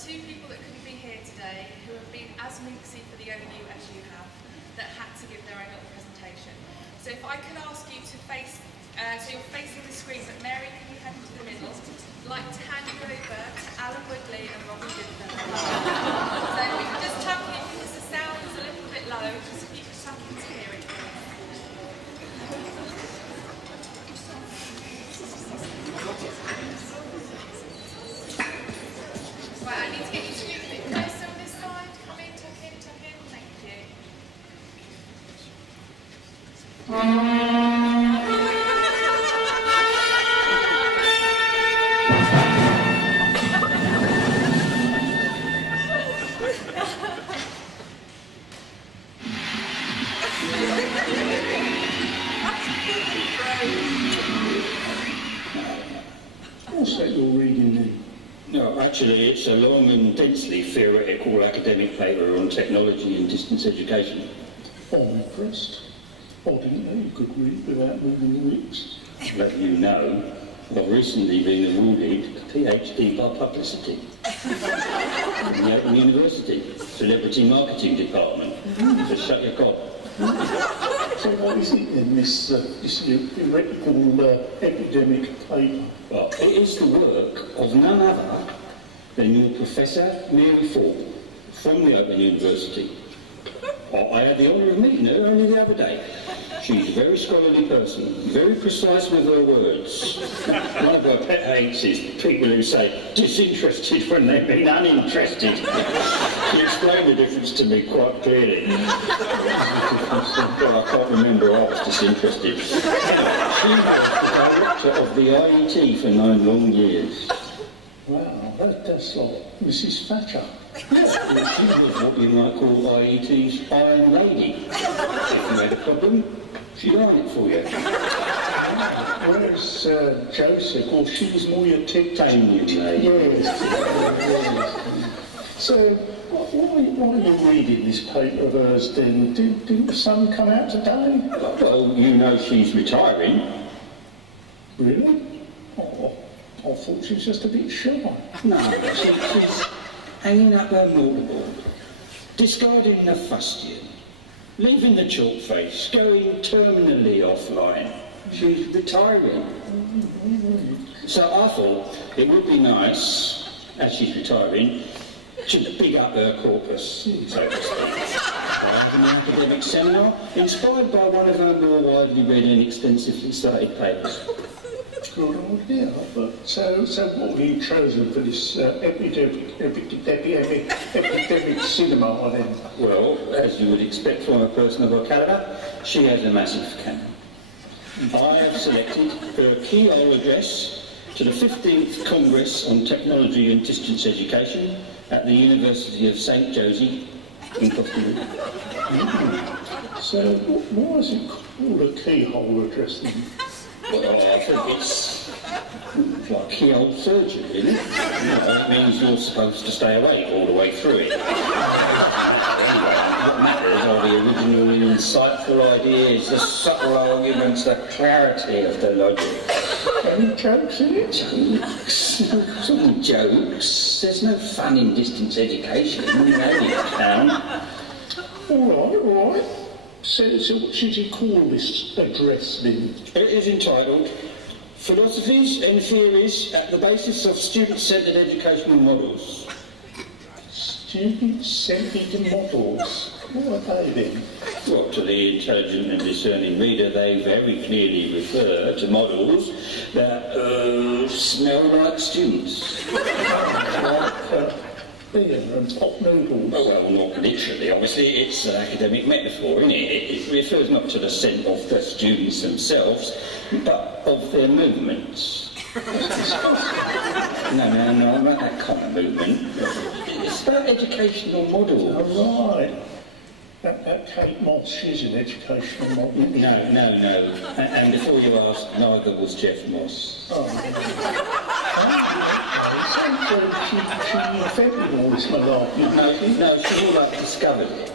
two people that couldn't be here today who have been as minxy for the OU as you have, that had to give their own little presentation. So if I could ask you to face, so you're facing the screen, but Mary, can you head into the middle? I'd like to hand you over to Alan Woodley and Robin Goodfellow. So if we could just tuck in, because the sound is a little bit low, just if you could tuck in to hear it. Right, I need to get you to do a bit closer on this side. Come in, tuck in, thank you. What's that you're reading then? No, actually it's a long and densely theoretical academic paper on technology and distance education. I'm impressed. I didn't know you could read without moving your lips. Well, you know, I've recently been awarded a PhD by publicity from the Open University, Celebrity Marketing Department. So shut your gob. So what is it then, this theoretical epidemic paper? Well, it is the work of none other than your Professor Mary Thorpe from the Open University. I had the honour of meeting her only the other day. She's a very scholarly person, very precise with her words. One of her pet hates is people who say disinterested when they mean uninterested. She explained the difference to me quite clearly. What is the difference then? Well, I can't remember, I was disinterested. Anyway, she was the director of the IET for 9 long years. Wow, that's like Mrs. Thatcher. Yeah, she was what you might call IET's Iron Lady. If you had a problem, she'd iron it for you. Right. Whereas Josie, of course, she was more your Titanium lady. Yes. So, why are you reading this paper of hers then? Didn't the sun come out today? Well, you know she's retiring. Really? Oh, I thought she was just a bit shy. No, she's hanging up her mortarboard, discarding the fustian, leaving the chalk face, going terminally offline. She's retiring. So I thought it would be nice, as she's retiring, to big up her corpus, so to speak, by having an academic seminar inspired by one of her more widely read and extensively cited papers. Good idea. So what have you chosen for this epidemic cinema then? Well, as you would expect from a person of her calibre, she has a massive canon. I have selected her keyhole address to the 15th Congress on Technology and Distance Education at the University of St. Josie in Costa Rica. So why is it called a keyhole address then? Well, I think it's like keyhole surgery, isn't it? You know, it means you're supposed to stay awake all the way through it. It doesn't matter anyway. What matters are the original and insightful ideas, the subtle arguments, the clarity of the logic. Any jokes in it? Jokes? No, it's not jokes. There's no fun in distance education, you know, you clown. All right. So what should you call this address then? It is entitled Philosophies and Theories at the Basis of Student-Centred Educational Models. Student-centred models? What are they then? Well, to the intelligent and discerning reader, they very clearly refer to models that smell like students. Oh, like beer and pop noodles? Well, not literally. Obviously, it's an academic metaphor, isn't it? It refers not to the scent of the students themselves, but of their movements. That's disgusting. No, about that kind of movement. It's about educational models. Oh, right. That Kate Moss, she's an educational model. No. And before you ask, neither was Jeff Moss. Oh, yeah. Oh, okay. So she invented all this malarkey? No, she more like discovered it.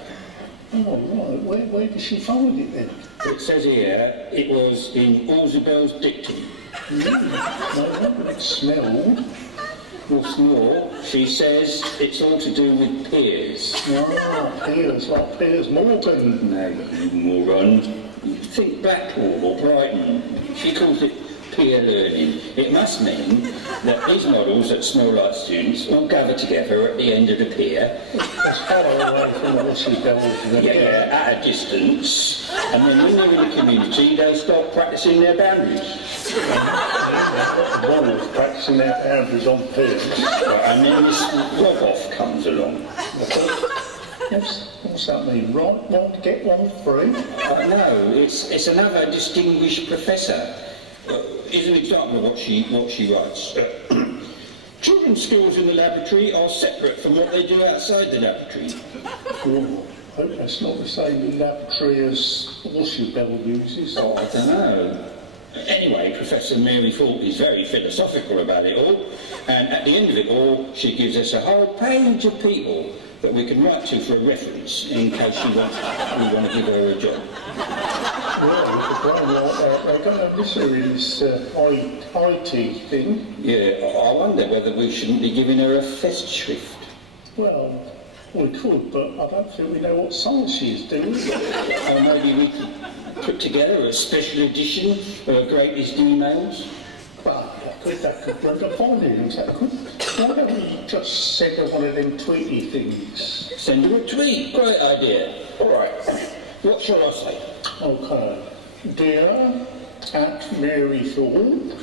Oh, right. Where did she find it then? It says here it was in Orzabel's dictum. No wonder it smelled. What's more, she says it's all to do with peers. Ah, Piers, like Piers Morgan. No, you moron. Think Blackpool or Brighton. She calls it peer learning. It must mean that these models that smell like students all gather together at the end of the pier. As far away from Horsey Bells as they get. Yeah, at a distance. And then when they're in the community, they start practising their boundaries. Yeah, a lot of boys practising their boundaries on piers. Right, and then this rob-off comes along. What's that mean? Right one, get one free? No, it's another distinguished professor. Here's an example of what she writes. Children's skills in the laboratory are separate from what they do outside the laboratory. Oh, hope that's not the same laboratory as Horsey Bell uses. Oh, I don't know. Anyway, Professor Mary Thorpe is very philosophical about it all, and at the end of it all, she gives us a whole page of people that we can write to for a reference in case we want to give her a job. Well, with a brain like that, they're going to miss her in this IT thing. Yeah, I wonder whether we shouldn't be giving her a Festschrift. Well, we could, but I don't think we know what size she is, do we? Or maybe we could put together a special edition of her greatest emails. Well, that could run to volumes, that could. Why don't we just send her one of them tweety things? Send her a tweet. Great idea. All right. What shall I say? Okay. Dear at Mary Thorpe.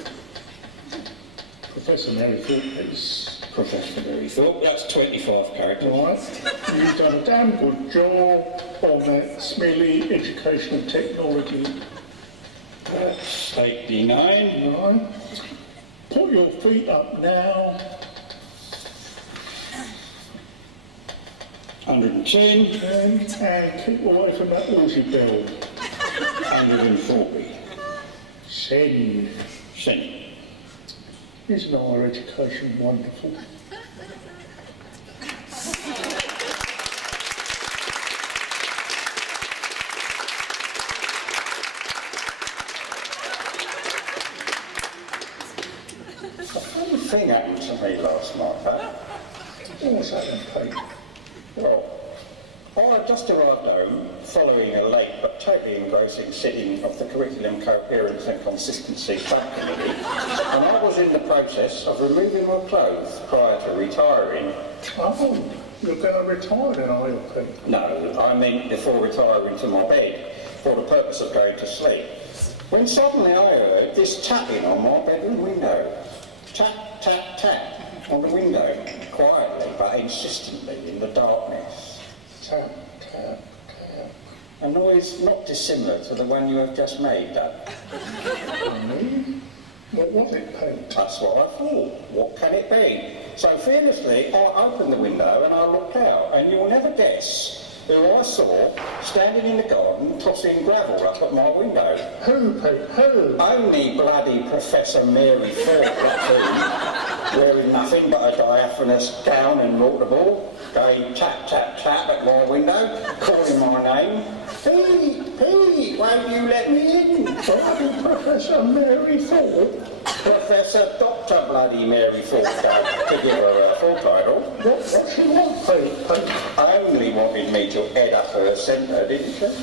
Professor Mary Thorpe is. Professor Mary Thorpe. That's 25 characters. Right. You've done a damn good job on that smelly educational technology. That's 89. Right. Put your feet up now. 110. And keep away from that Horsey Bell. 140. Send. Send. Isn't our education wonderful? A funny thing happened to me last night, Dad. What was that then, Pete? Well, I had just arrived home following a late but totally engrossing sitting of the Curriculum Coherence and Consistency Subcommittee, and I was in the process of removing my clothes prior to retiring. Oh, you're going to retire then, are you, Pete? No, I meant before retiring to my bed, for the purpose of going to sleep, when suddenly I heard this tapping on my bedroom window. Tap, tap, tap on the window, quietly but insistently in the darkness. Tap, tap, tap. A noise not dissimilar to the one you have just made, Dad. Funny. What was it, Pete? That's what I thought. What can it be? So fearlessly, I opened the window and I looked out, and you'll never guess who I saw standing in the garden tossing gravel up at my window. Who, Pete? Who? Only bloody Professor Mary Thorpe, that's who, wearing nothing but a diaphanous gown and mortarball, going tap, tap, tap at my window, calling my name. Pete, Pete, won't you let me in? Bloody Professor Mary Thorpe? Professor Dr. Bloody Mary Thorpe, Dad, to give her a full title. What she want, Pete? Only wanted me to head up her centre, didn't she?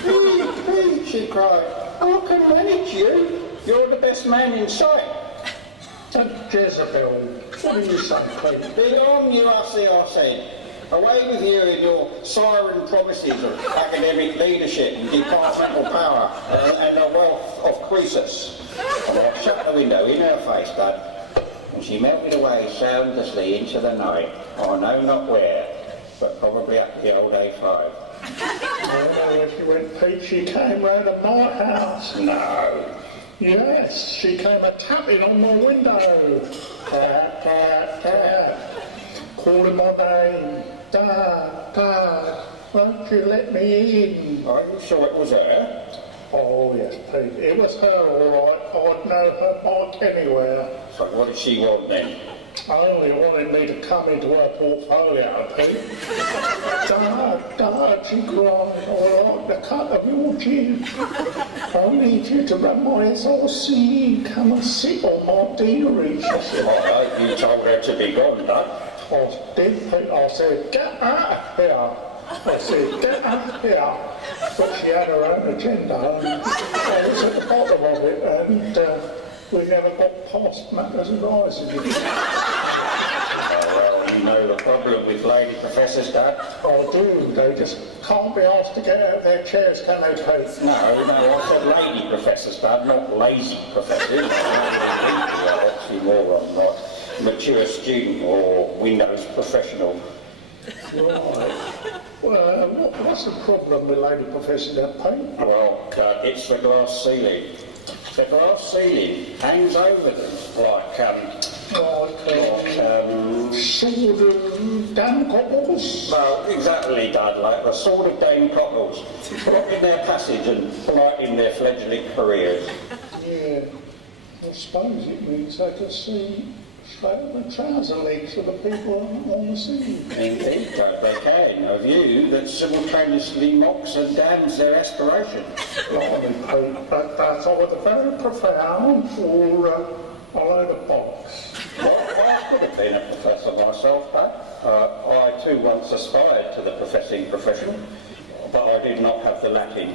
Pete, Pete, she cried, I can manage you. You're the best man in sight. Jezebel, what do you say, Pete? Big on you, hussy, I said. Away with you and your siren promises of academic leadership and departmental power and the wealth of Croesus. And I shut the window in her face, Dad, and she melted away soundlessly into the night. I know not where, but probably up the old A5. I wonder where she went, Pete. She came round to my house. No. Yes, she came a-tapping on my window. Tap, tap, tap. Calling my name. Dad, Dad, won't you let me in? Are you sure it was her? Oh, yes, Pete. It was her, all right. I'd know her bike anywhere. So what did she want then? Only wanted me to come into her portfolio, Pete. Dad, Dad, she cried, I like the cut of your jib. I need you to run my SRC. Come and sit on my deanery, she said. I hope you told her to be gone, Dad. I did, Pete. I said, get out of here. I said, get out of here. But she had her own agenda, and I was at the bottom of it, and we never got past matters arising. Oh, well, you know the problem with lady professors, Dad. I do. They just can't be asked to get out of their chairs, can they, Pete? No, I said lady professors, Dad, not lazy professors. That would indeed be an oxymoron, like mature student or Windows professional. Right. Well, what's the problem with lady professors, then, Pete? Well, Dad, it's the glass ceiling. The glass ceiling hangs over them like, Sword of damn cockles? well, exactly, Dad, like the sword of Dame Cockles, blocking their passage and blighting their fledgling careers. Yeah, I suppose it means they can see straight up the trouser legs of the people on the scene. Indeed, Dad, they can. A view that simultaneously mocks and damns their aspirations. Blimey, Pete, that's either very profound or a load of bollocks. Well, I could have been a professor myself, Dad. I too once aspired to the professing profession, but I did not have the Latin.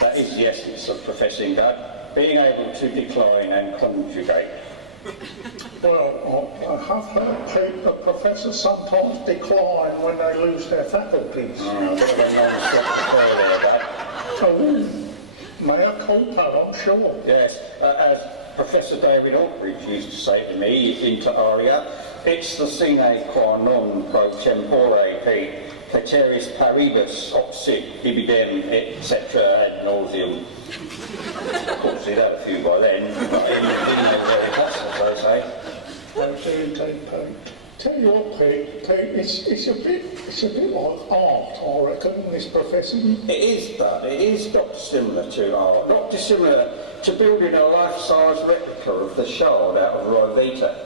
That is the essence of professing, Dad, being able to decline and conjugate. Well, I have heard, Pete, that professors sometimes decline when they lose their faculties. A bit of a non sequitur there, Dad. Oh, mea culpa, I'm sure. Yes, as Professor David Altridge used to say to me inter alia, it's the sine qua non pro tempore, Pete, ceteris paribus opsit ibidem, etc. ad nauseum. Of course, he'd had a few by then, in vino veritas, as they say. Oh dear, indeed, Pete. Tell you what, Pete, it's a bit like art, I reckon, this professing. It is, Dad, it is not dissimilar to art, not dissimilar to building a life-size replica of the Shard out of Rivita.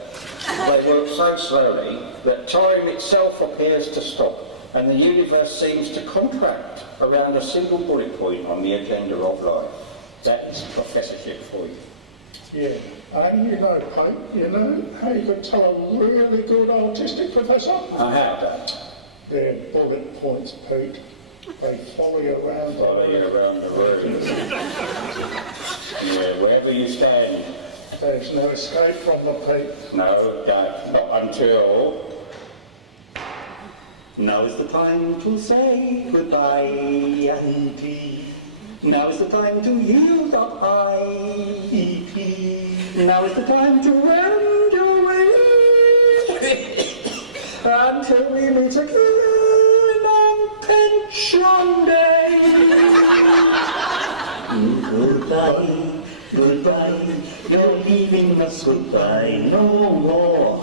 They work so slowly that time itself appears to stop and the universe seems to contract around a single bullet point on the agenda of life. That is professorship for you. Yeah, and you know, Pete, you know how you could tell a really good artistic professor? How, Dad? They're bullet points, Pete. They follow you around the room. Follow you around the room. Yeah, wherever you stand. There's no escape from them, Pete. No, Dad, not until... Now is the time to say goodbye. E.T. Now is the time to yield up high. E.T. Now is the time to wend your way. Until we meet again on Pension Day. Goodbye, goodbye, you're leaving us goodbye, no more.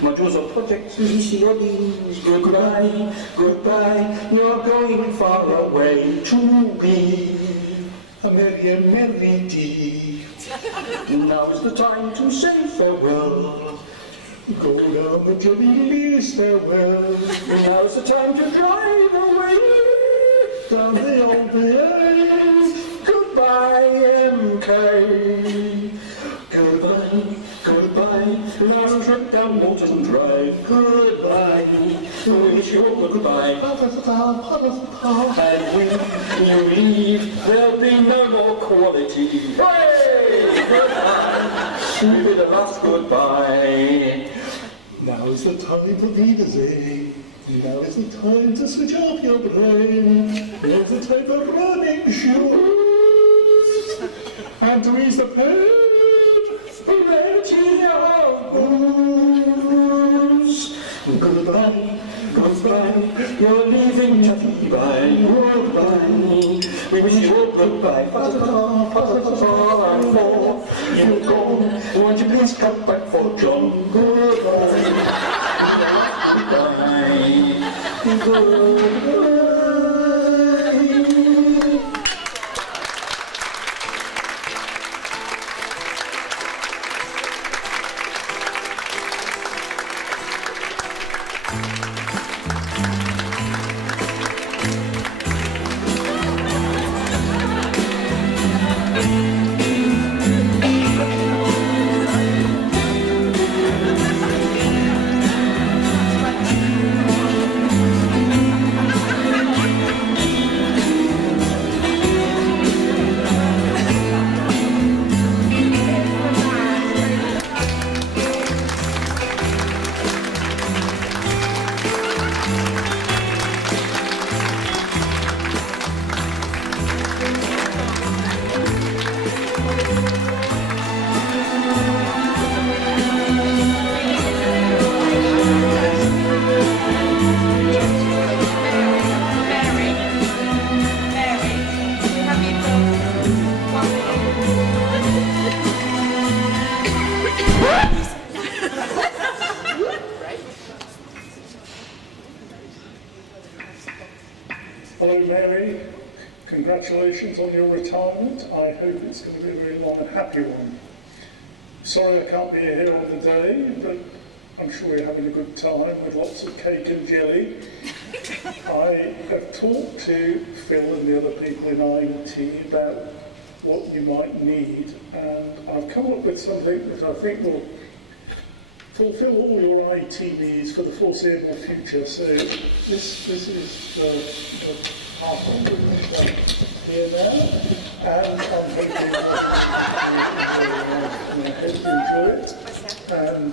Modules or projects, VC or Ds, goodbye, goodbye, you're going far away to be a merry merrity. Now is the time to say farewell. Go down the Jenny Lee stairwell. Now is the time to drive away Down the old V8. Goodbye, MK. Goodbye, goodbye. Last trip down Walton Drive. Goodbye. We wish you all goodbye. And when you leave, there'll be no more quality. Hooray! Goodbye. We bid a last goodbye. Now is the time for Wiedersehen. Now is the time to switch off your brain. Now is the time for running shoes. And to ease the pain, plenty of booze. Goodbye, goodbye, you're leaving Tatibai. Goodbye, we wish you all goodbye. And for you've gone, won't you please come back for John? Goodbye, we did a last goodbye. Goodbye. Hello, Mary. Congratulations on your retirement. I hope it's going to be a very long and happy one. I'm sorry I can't be here on the day, but I'm sure you're having a good time with lots of cake and jelly. I have talked to Phil and the other people in IET about what you might need, and I've come up with something that I think will fulfill all your IT needs for the foreseeable future. So this is the parcel which here now, and I'm hoping Robin will give to you in real life, and I hope you enjoy it. And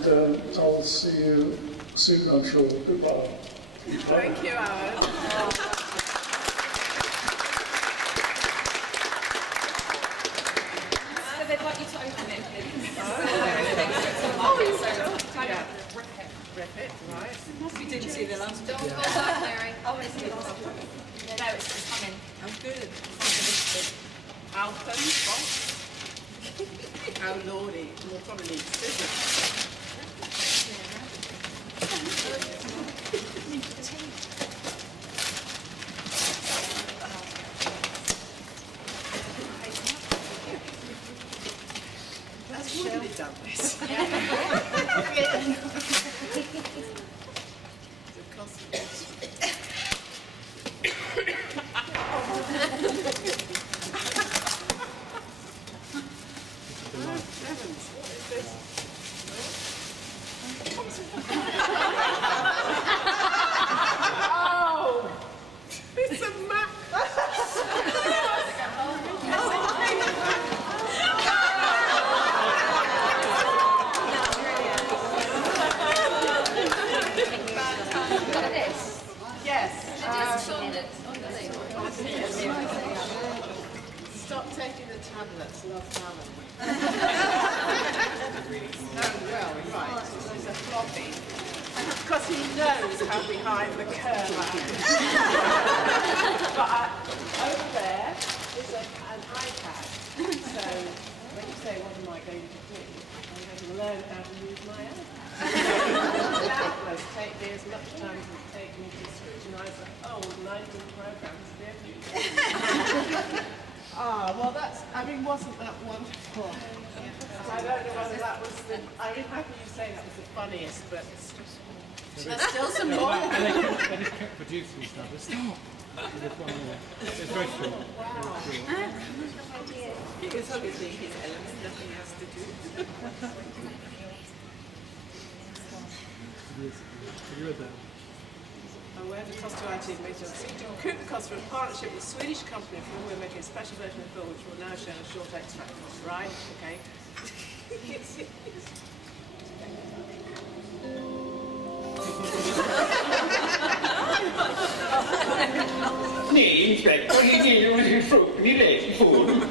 I'll see you soon, I'm sure. Goodbye. Goodbye. Thank you, Alan. So they'd like you to open it. You didn't see the last one. No, it's just coming. I'm good. Alpen box. Oh lordy, we'll probably need scissors. That's really done this. Stop taking the tablets, love Alan. Oh, well, right, there's a floppy. Because he knows how behind the curve I am. But over there is an iPad. So when you say, what am I going to do? I'm going to learn how to use my iPad. Doubtless take me as much time as it's taken me to scrutinise the old 19 programs they've used. Well that's, wasn't that wonderful? I don't know whether that was the, how can you say that was the funniest, but there's still some more. When he produced and stuff, it's very cool. Wow. It was obviously his element, nothing else to do. Where the cost to IT measures to recoup the cost for a partnership with a Swedish company for whom we're making a special version of the film which will now show a short extract. Right? Okay. Nee, inspector, hier nere was gesproken i läsform.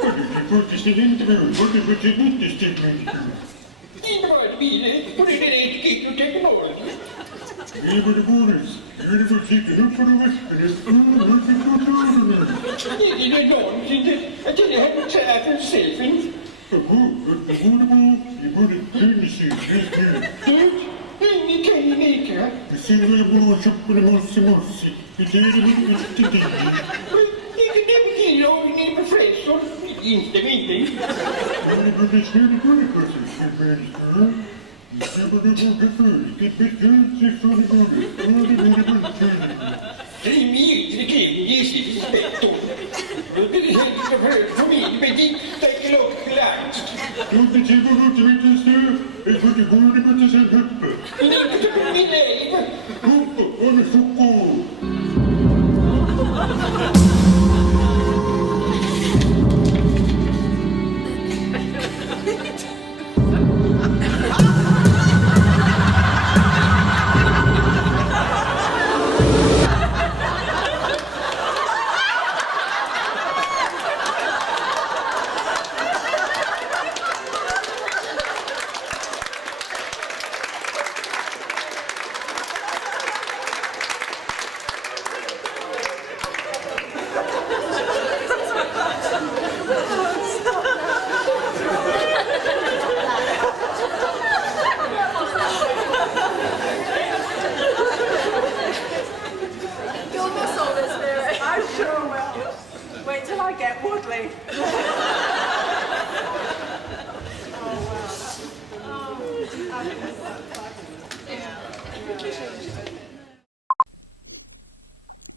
Och du får sin intervju, och du får sin intervju. Inte bara i bilen, och det är etikett och teknologi. Det var det Boris. Det var säkert upp på det västern. Måste få ta det nu. Inte det någonsin. Jag tänkte henne säga till selfien. Jaha, att det borde vara. Det borde kunna se just nu. Det? Ingen kan ju neka. Det singlar blåsuppan och mossi. Det är det borde inte det. Ingen nebekilja på fräsor. Inte vintern. Det borde snöna på det passet. Det människor. Det borde vara för. Det betyder för det borde. Det borde vara tydligt. Det är mig till klivning i inspektor. Det är hänt för familj med ditt ekologisk angst. Det till vår utomhusstö. Jag får inte gå det mot sen hoppa. Men inte tycker min liv. Hoppa, han är chockad.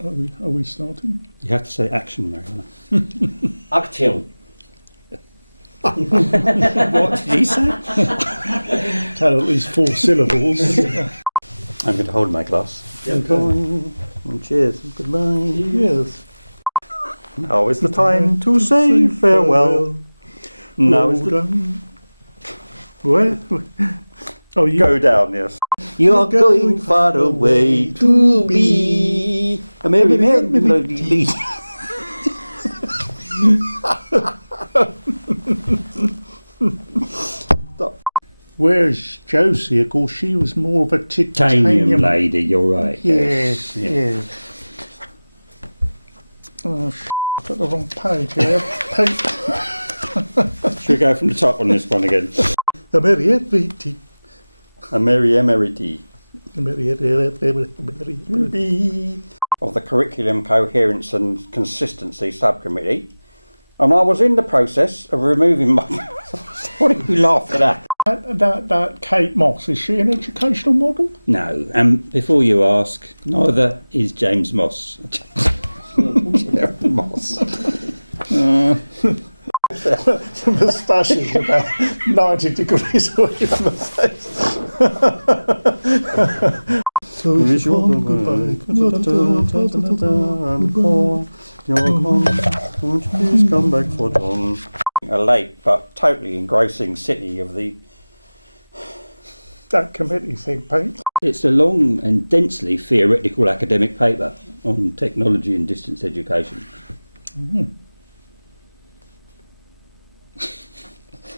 Are we starting? You have to say action, Mariana. Action. What did he say? Tell at least 4 syllables. I'm going to hold my glass. Okay. Cheers. Goodbye. Yes. Now is the time to say farewell. Now is the done. Where? Oh, you go down, yes. You're going far away to be a merry melody. Where's Josie? Of course, she was more of a Titanium lady, you're right. Yes, yes. Oh, got the wrong page here. Should we go from the top on this one again? A merry emerity. A merry emerity. A merry emerity. Of the Curriculum Coherence and Consistency Subcommittee, and I was in the process of removing my... What are you laughing at? That Kate Moss, is she an educational model? No, before you ask, neither is James Moss. Moss. The moustache is about 90 degrees away from the face. So wish you all goodbye. Won't you please come back for dawn? A late but totally engrossing city of the... That committee thing, Pete. It's a long and densely theoretical academic paper on technology and distance education.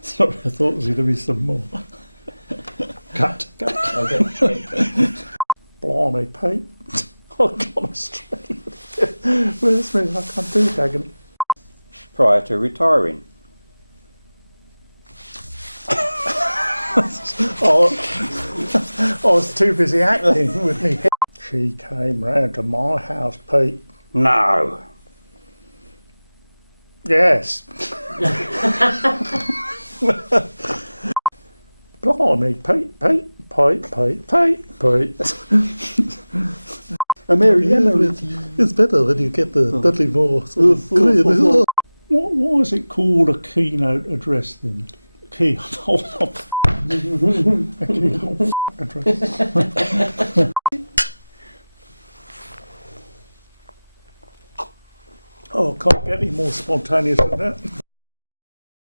Sorry, I thought there was going to be some more. Cut. Okay. Blimey, Pete. I've gone Australia. Where's me? I can't do Dagon. Prior to retiring. Oh, I was too busy acting with me. She came round to my house, Pete. No. Yes. Blimey, Pete. A merry emerity. It's better when you get the Dudley Moore sort of clear. Why is it called a keynote address then? Keynote address. Oh, can't get any more spontaneous than that.